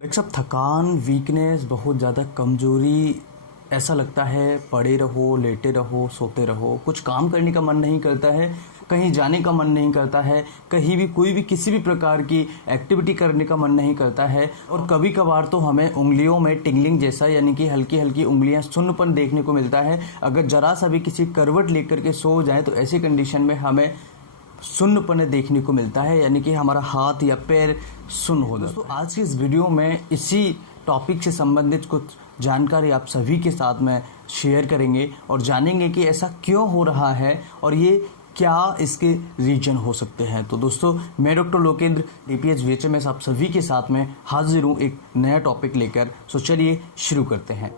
एक सब थकान, वीकनेस, बहुत ज़्यादा कमज़ोरी, ऐसा लगता है पड़े रहो, लेटे रहो, सोते रहो, कुछ काम करने का मन नहीं करता है, कहीं जाने का मन नहीं करता है, कहीं भी कोई भी किसी भी प्रकार की एक्टिविटी करने का मन नहीं करता है। और कभी कभार तो हमें उंगलियों में टिंगलिंग जैसा यानी कि हल्की हल्की उंगलियां सुन्नपन देखने को मिलता है। अगर जरा सा भी किसी करवट लेकर के सो जाए तो ऐसी कंडीशन में हमें सुन्नपन देखने को मिलता है, यानी कि हमारा हाथ या पैर सुन्न हो जाता है। दोस्तों, आज की इस वीडियो में इसी टॉपिक से संबंधित कुछ जानकारी आप सभी के साथ में शेयर करेंगे और जानेंगे कि ऐसा क्यों हो रहा है और ये क्या इसके रीजन हो सकते हैं। तो दोस्तों, मैं डॉक्टर लोकेंद्र DPH VHMS आप सभी के साथ में हाजिर हूँ एक नया टॉपिक लेकर। सो चलिए शुरू करते हैं।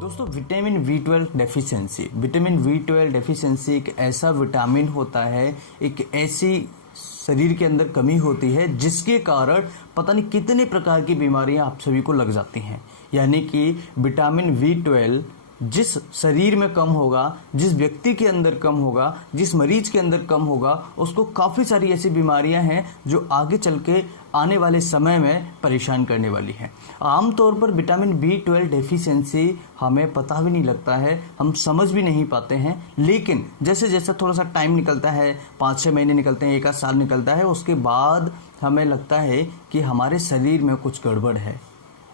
दोस्तों, vitamin B12 deficiency. Vitamin B12 deficiency एक ऐसा विटामिन होता है, एक ऐसी शरीर के अंदर कमी होती है जिसके कारण पता नहीं कितने प्रकार की बीमारियां आप सभी को लग जाती हैं। यानी कि विटामिन B12 जिस शरीर में कम होगा, जिस व्यक्ति के अंदर कम होगा, जिस मरीज के अंदर कम होगा, उसको काफ़ी सारी ऐसी बीमारियां हैं जो आगे चल के आने वाले समय में परेशान करने वाली हैं। आमतौर पर विटामिन B12 डेफिशिएंसी हमें पता भी नहीं लगता है, हम समझ भी नहीं पाते हैं, लेकिन जैसे जैसे थोड़ा सा टाइम निकलता है, 5-6 महीने निकलते हैं, 1 साल निकलता है, उसके बाद हमें लगता है कि हमारे शरीर में कुछ गड़बड़ है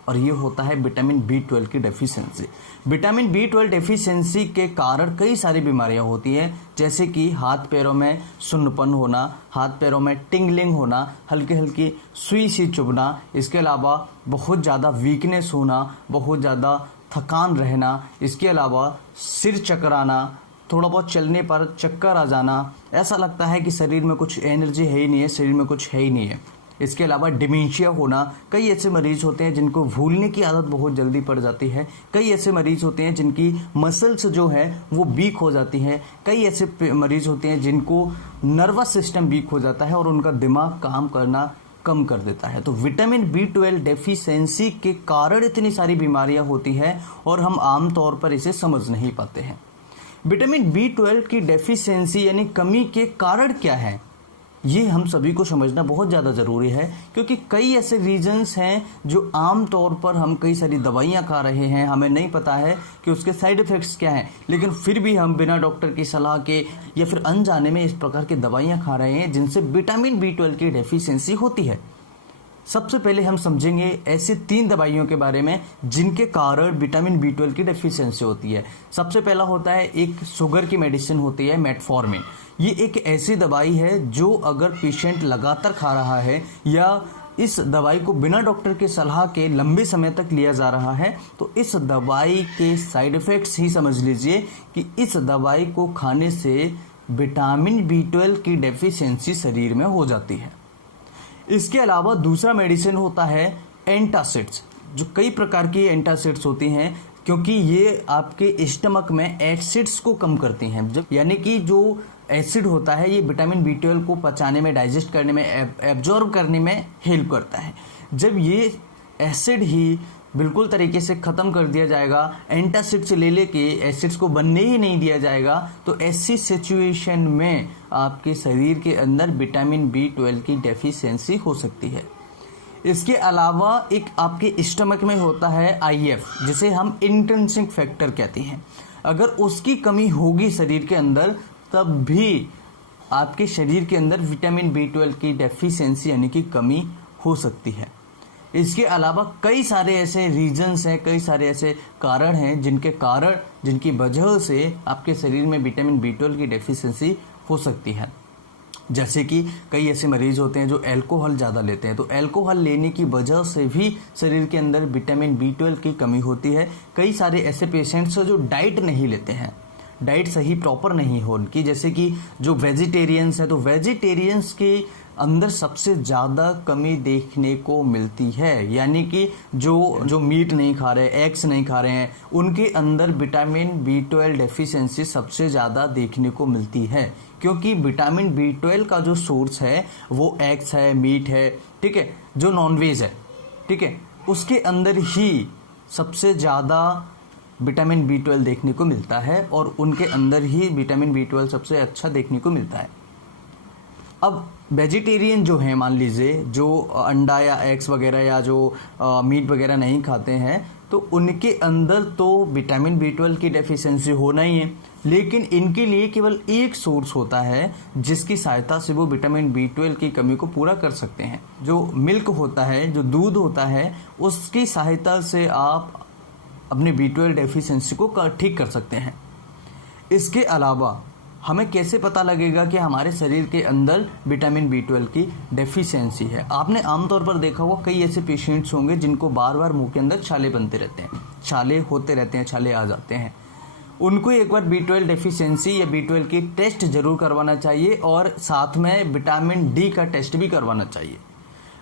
और ये होता है विटामिन B12 की डेफिशिएंसी। विटामिन B12 डेफिशिएंसी के कारण कई सारी बीमारियां होती हैं, जैसे कि हाथ पैरों में सुन्नपन होना, हाथ पैरों में टिंगलिंग होना, हल्की हल्की सुई सी चुभना, इसके अलावा बहुत ज़्यादा वीकनेस होना, बहुत ज़्यादा थकान रहना, इसके अलावा सिर चकराना, थोड़ा बहुत चलने पर चक्कर आ जाना, ऐसा लगता है कि शरीर में कुछ एनर्जी है ही नहीं है, शरीर में कुछ है ही नहीं है। इसके अलावा डिमेंशिया होना, कई ऐसे मरीज होते हैं जिनको भूलने की आदत बहुत जल्दी पड़ जाती है, कई ऐसे मरीज होते हैं जिनकी मसल्स जो है वो वीक हो जाती हैं, कई ऐसे मरीज होते हैं जिनको नर्वस सिस्टम वीक हो जाता है और उनका दिमाग काम करना कम कर देता है। तो विटामिन B12 डेफिशिएंसी के कारण इतनी सारी बीमारियां होती हैं और हम आमतौर पर इसे समझ नहीं पाते हैं। विटामिन B12 की डेफिशिएंसी यानी कमी के कारण क्या है, ये हम सभी को समझना बहुत ज़्यादा ज़रूरी है, क्योंकि कई ऐसे रीजंस हैं जो आम तौर पर हम कई सारी दवाइयाँ खा रहे हैं, हमें नहीं पता है कि उसके साइड इफ़ेक्ट्स क्या हैं, लेकिन फिर भी हम बिना डॉक्टर की सलाह के या फिर अनजाने में इस प्रकार की दवाइयाँ खा रहे हैं जिनसे विटामिन B12 की डेफिशिएंसी होती है। सबसे पहले हम समझेंगे ऐसे 3 दवाइयों के बारे में जिनके कारण विटामिन B12 की डेफिशिएंसी होती है। सबसे पहला होता है, एक शुगर की मेडिसिन होती है मेटफॉर्मिन। ये एक ऐसी दवाई है जो अगर पेशेंट लगातार खा रहा है या इस दवाई को बिना डॉक्टर के सलाह के लंबे समय तक लिया जा रहा है तो इस दवाई के साइड इफ़ेक्ट्स ही समझ लीजिए कि इस दवाई को खाने से विटामिन B12 की डेफिशिएंसी शरीर में हो जाती है। इसके अलावा दूसरा मेडिसिन होता है एंटासिड्स, जो कई प्रकार की एंटासिड्स होती हैं, क्योंकि ये आपके स्टमक में एसिड्स को कम करती हैं। जब यानी कि जो एसिड होता है ये विटामिन B12 को पचाने में, डाइजेस्ट करने में, एब्जॉर्ब करने में हेल्प करता है। जब ये एसिड ही बिल्कुल तरीके से ख़त्म कर दिया जाएगा, एंटासिड से ले लेके एसिड्स को बनने ही नहीं दिया जाएगा, तो ऐसी सिचुएशन में आपके शरीर के अंदर विटामिन B12 की डेफिशिएंसी हो सकती है। इसके अलावा एक आपके स्टमक में होता है IF, जिसे हम इंट्रिंसिक फैक्टर कहते हैं। अगर उसकी कमी होगी शरीर के अंदर तब भी आपके शरीर के अंदर विटामिन B12 की डेफिशिएंसी यानी कि कमी हो सकती है। इसके अलावा कई सारे ऐसे रीजंस हैं, कई सारे ऐसे कारण हैं जिनकी वजह से आपके शरीर में विटामिन B12 की डेफिशिएंसी हो सकती है। जैसे कि कई ऐसे मरीज होते हैं जो अल्कोहल ज़्यादा लेते हैं, तो अल्कोहल लेने की वजह से भी शरीर के अंदर विटामिन B12 की कमी होती है। कई सारे ऐसे पेशेंट्स हैं जो डाइट नहीं लेते हैं, डाइट सही प्रॉपर नहीं हो उनकी, जैसे कि जो वेजिटेरियंस हैं, तो वेजिटेरियंस के अंदर सबसे ज़्यादा कमी देखने को मिलती है। यानी कि जो मीट नहीं खा रहे, एग्स नहीं खा रहे हैं, उनके अंदर विटामिन B12 डेफिशिएंसी सबसे ज़्यादा देखने को मिलती है, क्योंकि विटामिन B12 का जो सोर्स है वो एग्स है, मीट है, ठीक है, जो नॉनवेज है, ठीक है, उसके अंदर ही सबसे ज़्यादा विटामिन B12 देखने को मिलता है और उनके अंदर ही विटामिन B12 सबसे अच्छा देखने को मिलता है। अब वेजिटेरियन जो है, मान लीजिए जो अंडा या एग्स वगैरह या जो मीट वगैरह नहीं खाते हैं, तो उनके अंदर तो विटामिन B12 की डेफिशिएंसी होना ही है, लेकिन इनके लिए केवल एक सोर्स होता है जिसकी सहायता से वो विटामिन B12 की कमी को पूरा कर सकते हैं। जो मिल्क होता है, जो दूध होता है, उसकी सहायता से आप अपने B12 डेफिशिएंसी को ठीक कर सकते हैं। इसके अलावा हमें कैसे पता लगेगा कि हमारे शरीर के अंदर विटामिन B12 की डेफिशिएंसी है? आपने आमतौर पर देखा होगा कई ऐसे पेशेंट्स होंगे जिनको बार बार मुंह के अंदर छाले बनते रहते हैं, छाले होते रहते हैं, छाले आ जाते हैं। उनको एक बार B12 डेफिशिएंसी या B12 की टेस्ट जरूर करवाना चाहिए और साथ में विटामिन D का टेस्ट भी करवाना चाहिए।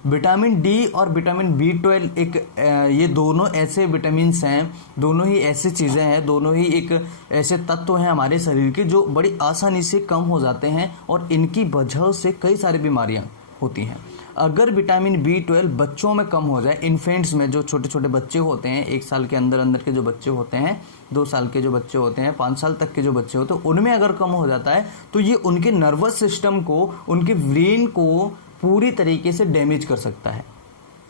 विटामिन D और विटामिन B12 ये दोनों ऐसे विटामिन्स हैं, दोनों ही ऐसी चीज़ें हैं, दोनों ही एक ऐसे तत्व हैं हमारे शरीर के जो बड़ी आसानी से कम हो जाते हैं और इनकी वजह से कई सारी बीमारियां होती हैं। अगर विटामिन B12 बच्चों में कम हो जाए, इन्फेंट्स में, जो छोटे छोटे बच्चे होते हैं, 1 साल के अंदर अंदर के जो बच्चे होते हैं, 2 साल के जो बच्चे होते हैं, 5 साल तक के जो बच्चे होते हैं, उनमें अगर कम हो जाता है तो ये उनके नर्वस सिस्टम को, उनके ब्रेन को पूरी तरीके से डैमेज कर सकता है।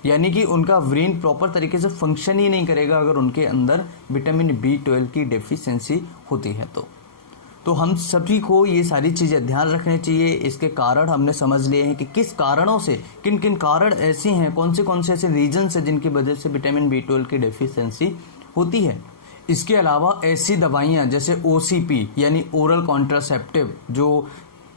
यानी कि उनका ब्रेन प्रॉपर तरीके से फंक्शन ही नहीं करेगा अगर उनके अंदर विटामिन B12 की डेफिशिएंसी होती है। तो हम सभी को ये सारी चीज़ें ध्यान रखनी चाहिए। इसके कारण हमने समझ लिए हैं कि किस कारणों से, किन किन कारण ऐसे हैं, कौन से ऐसे रीजन्स हैं जिनकी वजह से विटामिन B12 की डेफिशिएंसी होती है। इसके अलावा ऐसी दवाइयाँ जैसे OCP यानी ओरल कॉन्ट्रासेप्टिव, जो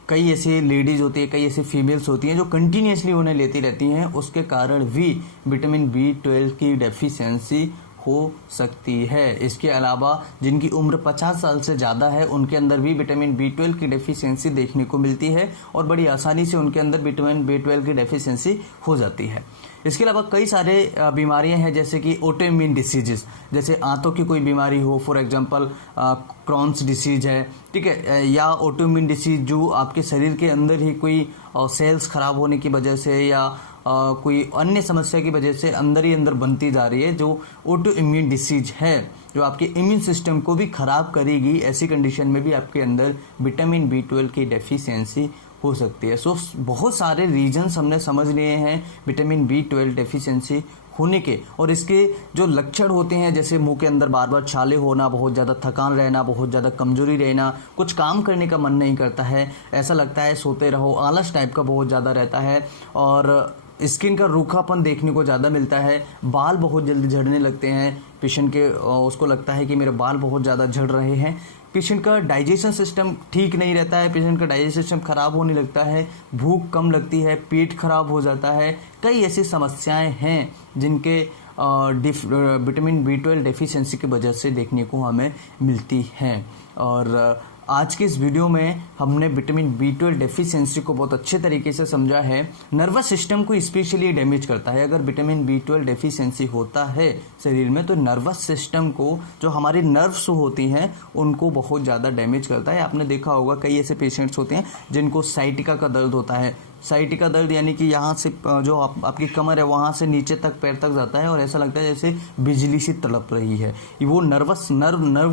कई ऐसी लेडीज होती है, कई ऐसी फीमेल्स होती हैं जो कंटिन्यूसली उन्हें लेती रहती हैं, उसके कारण भी विटामिन B12 की डेफिशिएंसी हो सकती है। इसके अलावा जिनकी उम्र 50 साल से ज़्यादा है उनके अंदर भी विटामिन B12 की डेफिशिएंसी देखने को मिलती है और बड़ी आसानी से उनके अंदर विटामिन B12 की डेफिशिएंसी हो जाती है। इसके अलावा कई सारे बीमारियां हैं जैसे कि ऑटोइम्यून डिसीजेस, जैसे आंतों की कोई बीमारी हो, फॉर एग्जांपल क्रॉन्स डिसीज है, ठीक है, या ऑटोइम्यून डिसीज जो आपके शरीर के अंदर ही कोई सेल्स खराब होने की वजह से या कोई अन्य समस्या की वजह से अंदर ही अंदर बनती जा रही है, जो ऑटो इम्यून डिसीज है, जो आपके इम्यून सिस्टम को भी खराब करेगी। ऐसी कंडीशन में भी आपके अंदर विटामिन B12 की डेफिशिएंसी हो सकती है। सो बहुत सारे रीजंस हमने समझ लिए हैं विटामिन B12 डेफिशिएंसी होने के, और इसके जो लक्षण होते हैं जैसे मुंह के अंदर बार बार छाले होना, बहुत ज़्यादा थकान रहना, बहुत ज़्यादा कमजोरी रहना, कुछ काम करने का मन नहीं करता है, ऐसा लगता है सोते रहो, आलस टाइप का बहुत ज़्यादा रहता है, और स्किन का रूखापन देखने को ज़्यादा मिलता है, बाल बहुत जल्दी झड़ने लगते हैं पेशेंट के, उसको लगता है कि मेरे बाल बहुत ज़्यादा झड़ रहे हैं। पेशेंट का डाइजेशन सिस्टम ठीक नहीं रहता है, पेशेंट का डाइजेशन सिस्टम खराब होने लगता है, भूख कम लगती है, पेट खराब हो जाता है। कई ऐसी समस्याएं हैं जिनके विटामिन B12 डेफिशिएंसी की वजह से देखने को हमें मिलती हैं। और आज के इस वीडियो में हमने विटामिन B12 डेफिशिएंसी को बहुत अच्छे तरीके से समझा है। नर्वस सिस्टम को स्पेशली डैमेज करता है। अगर विटामिन B12 डेफिशिएंसी होता है शरीर में तो नर्वस सिस्टम को, जो हमारी नर्व्स होती हैं, उनको बहुत ज़्यादा डैमेज करता है। आपने देखा होगा कई ऐसे पेशेंट्स होते हैं जिनको साइटिका का दर्द होता है। साइटिका दर्द यानी कि यहाँ से जो आपकी कमर है वहाँ से नीचे तक पैर तक जाता है और ऐसा लगता है जैसे बिजली सी तड़प रही है। वो नर्व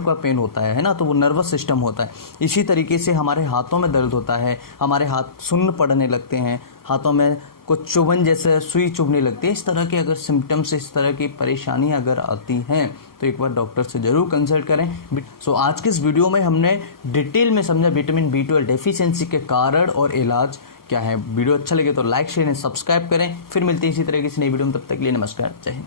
का पेन होता है ना, तो वो नर्वस सिस्टम होता है। इसी तरीके से हमारे हाथों में दर्द होता है, हमारे हाथ सुन्न पड़ने लगते हैं, हाथों में कुछ चुभन जैसे सुई चुभने लगती है। इस तरह के अगर सिम्टम्स, इस तरह की परेशानी अगर आती हैं तो एक बार डॉक्टर से जरूर कंसल्ट करें। आज के इस वीडियो में हमने डिटेल में समझा विटामिन B12 डेफिशिएंसी के कारण और इलाज क्या है। वीडियो अच्छा लगे तो लाइक शेयर एंड सब्सक्राइब करें। फिर मिलते हैं इसी तरह की नई वीडियो में, तब तक के लिए नमस्कार, जय हिंद।